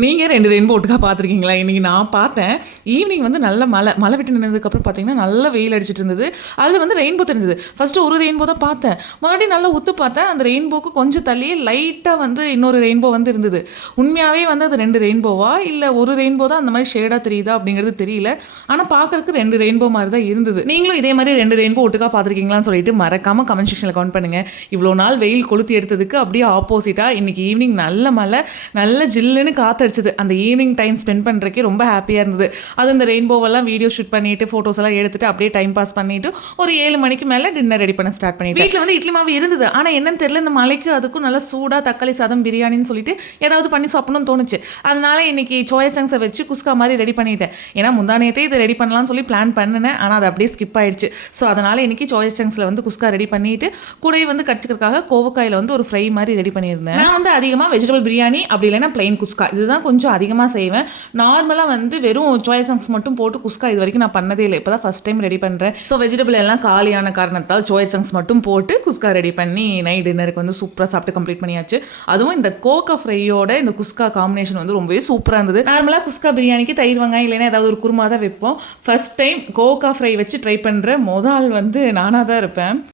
நீங்க 2 ரெயின்போ ஒட்டுக்கா பார்த்துருக்கீங்களா? இன்னைக்கு நான் பார்த்தேன். ஈவினிங் வந்து நல்ல மழை விட்டு நின்னதுக்கப்புறம் பார்த்தீங்கன்னா, நல்ல வெயில் அடிச்சிட்டு இருந்தது. அதில வந்து ரெயின்போ தெரிஞ்சது. ஃபர்ஸ்ட்டு ஒரு ரெயின்போ தான் பார்த்தேன். மறுபடியும் நல்லா உத்து பார்த்தேன். அந்த ரெயின்போக்கு கொஞ்சம் தள்ளியே லைட்டா வந்து இன்னொரு ரெயின்போ வந்து இருந்தது. உண்மையாவே வந்து அது 2 ரெயின்போவா? இல்ல ஒரு ரெயின்போ தான் அந்த மாரி ஷேடா தெரியுதா? அப்படிங்கிறது தெரியல. ஆனா பார்க்கறக்கு 2 ரெயின்போ மாரி தான் இருந்தது. நீங்களும் இதே மாரி 2 ரெயின்போ ஒட்டுக்கா பார்த்துருக்கீங்களான்னு சொல்லிட்டு மறக்காம கமெண்ட் செக்ஷன்ல கமெண்ட் பண்ணுங்க. இவ்வளோ நாள் வெயில் கொளுத்தி எடுத்ததுக்கு அப்படியே ஆப்போசிட்டா இன்னைக்கு ஈவினிங் நல்ல மழை, நல்ல ஜில்லுன்னு காத்தடிச்சது. அந்த ஈவினிங் டைம் ஸ்பெண்ட் பண்ணுறக்கே ரொம்ப ஹாப்பியாக இருந்தது. அது இந்த ரெயின்போவெல்லாம் வீடியோ ஷூட் பண்ணிட்டு, ஃபோட்டோஸ் எல்லாம் எடுத்துட்டு அப்படியே டைம் பாஸ் பண்ணிட்டு, ஒரு 7 மணிக்கு மேலே டின்னர் ரெடி பண்ண ஸ்டார்ட் பண்ணிட்டேன். வீட்டில் வந்து இட்லி மாவு இருந்தது. ஆனால் என்னன்னு தெரியல, இந்த மழைக்கு அதுக்கும் நல்லா சூடாக தக்காளி சாதம், பிரியாணின்னு சொல்லிட்டு ஏதாவது பண்ணி சாப்பிடணும்னு தோணுச்சு. அதனால இன்னைக்கு சோயா சங்க்ஸை வச்சு குஸ்கா மாதிரி ரெடி பண்ணிட்டேன். ஏன்னா முந்தானேத்தே இதை ரெடி பண்ணலாம்னு சொல்லி பிளான் பண்ணினேன். ஆனால் அது அப்படியே ஸ்கிப் ஆயிடுச்சு. ஸோ அதனால இன்னைக்கு சோயா சங்க்ஸில் வந்து குஸ்கா ரெடி பண்ணிட்டு, கூடவே வந்து கடிச்சிக்கிறதுக்காக கோவக்காயில் வந்து ஒரு ஃப்ரை மாதிரி ரெடி பண்ணியிருந்தேன். நான் வந்து அதிகமாக வெஜிடபிள் பிரியாணி அப்படி இல்லைன்னா பிளைன் குஸ்கா இதுதான் கொஞ்சம் அதிகமாக செய்வேன். நார்மலாக வந்து வெறும் சோயா சங்க்ஸ் மட்டும் போட்டு குஸ்கா இது வரைக்கும் நான் பண்ணதே இல்லை. இப்போ தான் ஃபஸ்ட் டைம் ரெடி பண்ணுறேன். ஸோ வெஜிடபிள் எல்லாம் காலியான காரணத்தால் சோயா சங்க்ஸ் மட்டும் போட்டு குஸ்கா ரெடி பண்ணி நைட் டின்னருக்கு வந்து சூப்பராக சாப்பிட்டு கம்ப்ளீட் பண்ணியாச்சு. அதுவும் இந்த கோகா ஃப்ரையோட இந்த குஸ்கா காம்பினேஷன் வந்து ரொம்பவே சூப்பராக இருந்தது. நார்மலாக குஸ்கா பிரியாணிக்கு தயிர் வெங்காயம் இல்லைன்னா ஏதாவது ஒரு குருமா தான் வைப்போம். ஃபர்ஸ்ட் டைம் கோகா ஃப்ரை வச்சு ட்ரை பண்ணுற மொதல் ஆள் வந்து நானாக தான் இருப்பேன்.